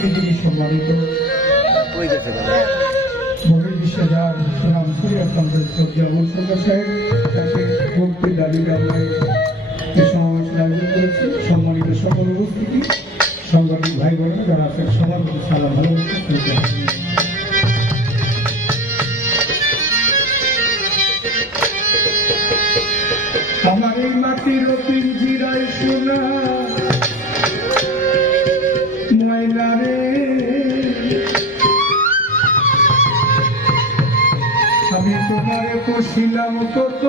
পৃথিবীর সম্মানিত বহির্বিশ্বের সুনাম সূর্যাকান্তের শ্রদ্ধেয় সন্ধ্যা সাহেব তাকে মুক্তির দাবিতে আমরা এই সমাবেশ আয়োজন করেছি। সম্মানিত সকল উপস্থিতি সাংবাদিক ভাই বোনেরা যারা আছেন সবার প্রতি সালাম ভালোবাসা। আমার এই মাটির পিঞ্জিরায় সোনা ময়না রে, আমি তোমারে কষিলাম কত